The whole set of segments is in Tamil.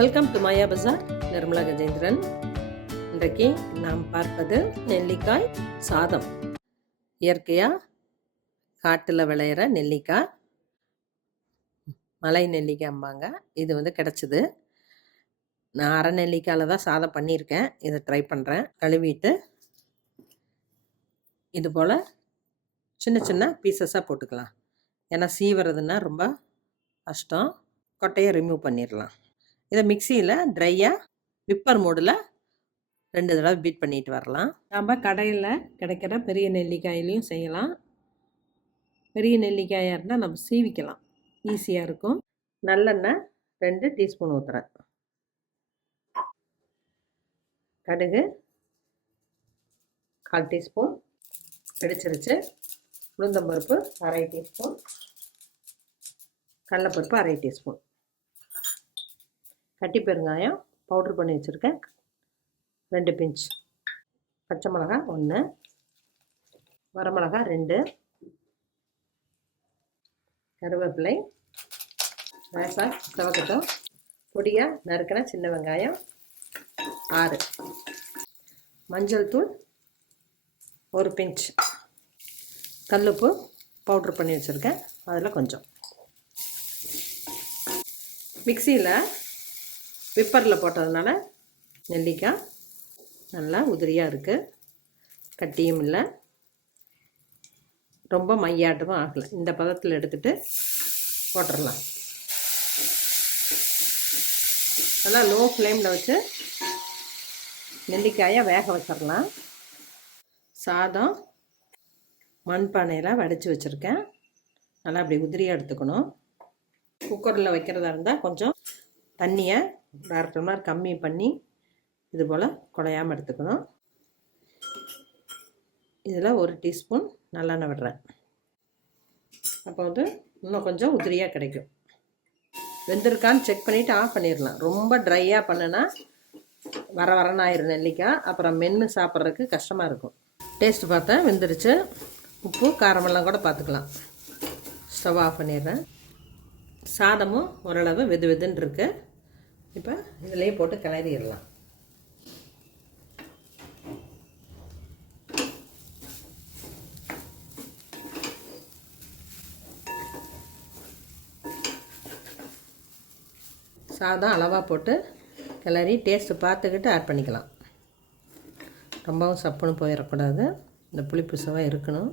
வெல்கம் டு மாயா பஜார். நிர்மலா கஜேந்திரன். இன்றைக்கு நாம் பார்ப்பது நெல்லிக்காய் சாதம். இயற்கையாக காட்டில் விளையிற நெல்லிக்காய், மலை நெல்லிக்காய் அம்பாங்க. இது கிடச்சிது. நான் அரை நெல்லிக்காயில் தான் சாதம் பண்ணியிருக்கேன். இதை ட்ரை பண்ணுறேன். கழுவிட்டு இது போல் சின்ன சின்ன பீசஸாக போட்டுக்கலாம். ஏன்னா சீவுறதுன்னா ரொம்ப கஷ்டம். கொட்டையை ரிமூவ் பண்ணிடலாம். இதை மிக்சியில் ட்ரையாக விப்பர் மோடில் 2 தடவை பீட் பண்ணிட்டு வரலாம். நம்ம கடையில் கிடைக்கிற பெரிய நெல்லிக்காயிலையும் செய்யலாம். பெரிய நெல்லிக்காயாக இருந்தால் நம்ம சீவிக்கலாம், ஈஸியாக இருக்கும். நல்லெண்ணெய் 2 டீஸ்பூன் ஊற்றுறேன். கடுகு 1/4 டீஸ்பூன் வெடிச்சிருச்சு. உளுந்தம்பருப்பு 1/2 டீஸ்பூன், கடலைப்பருப்பு 1/2 டீஸ்பூன், கட்டி பெருங்காயம் பவுட்ரு பண்ணி வச்சுருக்கேன் 2 பிஞ்ச், பச்சை மிளகா 1, வரமிளகா 2, கருவேப்பிலை லேசாக செவக்கட்டும். பொடியாக நறுக்கின சின்ன வெங்காயம் 6, மஞ்சள் தூள் 1 பிஞ்ச், கல்லுப்பு பவுட்ரு பண்ணி வச்சுருக்கேன் அதில் கொஞ்சம். மிக்சியில் விப்பரில் போட்டதுனால நெல்லிக்காய் நல்லா உதிரியாக இருக்குது, கட்டியும் இல்லை, ரொம்ப மையாட்டமும் ஆகலை. இந்த பதத்தில் எடுத்துகிட்டு போட்டுடலாம். நல்லா லோ ஃப்ளேமில் வச்சு நெல்லிக்காயை வேக வச்சிடலாம். சாதம் மண்பானையில் வடித்து வச்சுருக்கேன். நல்லா அப்படி உதிரியாக எடுத்துக்கணும். குக்கரில் வைக்கிறதா இருந்தால் கொஞ்சம் தண்ணியை 1/2 டம்ளர் கம்மி பண்ணி இது போல் குழையாமல் எடுத்துக்கணும். இதில் 1 டீஸ்பூன் நல்லெண்ணெய் விடுறேன். அப்போ இன்னும் கொஞ்சம் உதிரியாக கிடைக்கும். வெந்திருக்கான்னு செக் பண்ணிவிட்டு ஆஃப் பண்ணிடலாம். ரொம்ப ட்ரையாக பண்ணுனா வரன்னு ஆயிரும் நெல்லிக்காய். அப்புறம் மென்று சாப்பிட்றதுக்கு கஷ்டமாக இருக்கும். டேஸ்ட்டு பார்த்தேன், வெந்துருச்சு. உப்பு காரமெல்லாம் கூட பார்த்துக்கலாம். ஸ்டவ் ஆஃப் பண்ணிடுறேன். சாதமும் ஓரளவு வெதுன்னு இருக்கு. இப்போ இதிலேயே போட்டு கிளறிடலாம். சாதம் அளவாக போட்டு கிளறி டேஸ்ட்டு பார்த்துக்கிட்டு ஆட் பண்ணிக்கலாம். ரொம்பவும் சப்புன்னு போயிடக்கூடாது. இந்த புளிப்பு சுவை இருக்கணும்.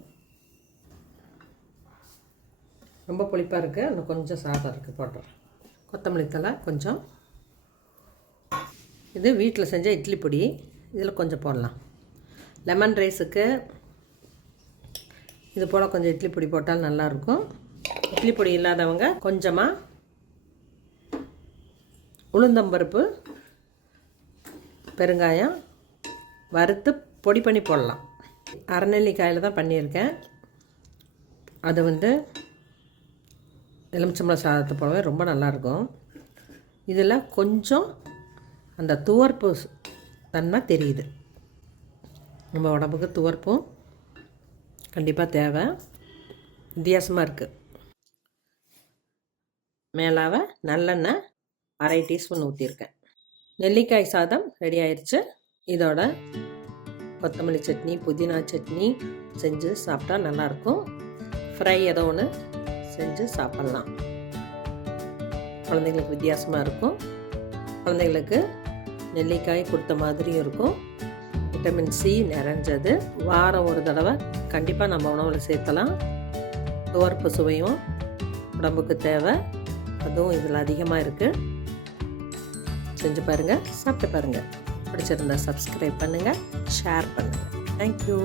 ரொம்ப புளிப்பாக இருக்குது, இன்னும் கொஞ்சம் சாதம் இருக்குது, போட்டுறேன். கொத்தமல்லி தழை கொஞ்சம். இது வீட்டில் செஞ்ச இட்லி பொடி, இதில் கொஞ்சம் போடலாம். லெமன் ரைஸுக்கு இது போல் கொஞ்சம் இட்லி பொடி போட்டால் நல்லாயிருக்கும். இட்லி பொடி இல்லாதவங்க கொஞ்சமாக உளுந்தம்பருப்பு பெருங்காயம் வறுத்து பொடி பண்ணி போடலாம். அரை நெல்லிக்காயில் தான் பண்ணியிருக்கேன். அது எலுமிச்சம்பழம் சாதத்தை போலவே ரொம்ப நல்லாயிருக்கும். இதில் கொஞ்சம் அந்த துவர்ப்பு தன்மை தெரியுது. நம்ம உடம்புக்கு துவர்ப்பும் கண்டிப்பாக தேவை. வித்தியாசமாக இருக்குது. மேலாக நல்லெண்ணெய் 1/2 டீஸ்பூன் ஊற்றிருக்கேன். நெல்லிக்காய் சாதம் ரெடி ஆயிடுச்சு. இதோட கொத்தமல்லி சட்னி, புதினா சட்னி செஞ்சு சாப்பிட்டா நல்லாயிருக்கும். ஃப்ரை ஏதோ ஒன்று செஞ்சு சாப்பிட்லாம். குழந்தைங்களுக்கு வித்தியாசமாக இருக்கும். குழந்தைங்களுக்கு நெல்லிக்காய் கொடுத்த மாதிரியும் இருக்கும். விட்டமின் சி நிறைஞ்சது. வாரம் ஒரு தடவை கண்டிப்பாக நம்ம உணவில் சேர்த்தலாம். துவர்ப்பு சுவையும் உடம்புக்கு தேவை, அதுவும் இதில் அதிகமாக இருக்குது. செஞ்சு பாருங்கள், சாப்பிட்டு பாருங்கள். பிடிச்சிருந்தா சப்ஸ்கிரைப் பண்ணுங்கள், ஷேர் பண்ணுங்கள். தேங்க்யூ.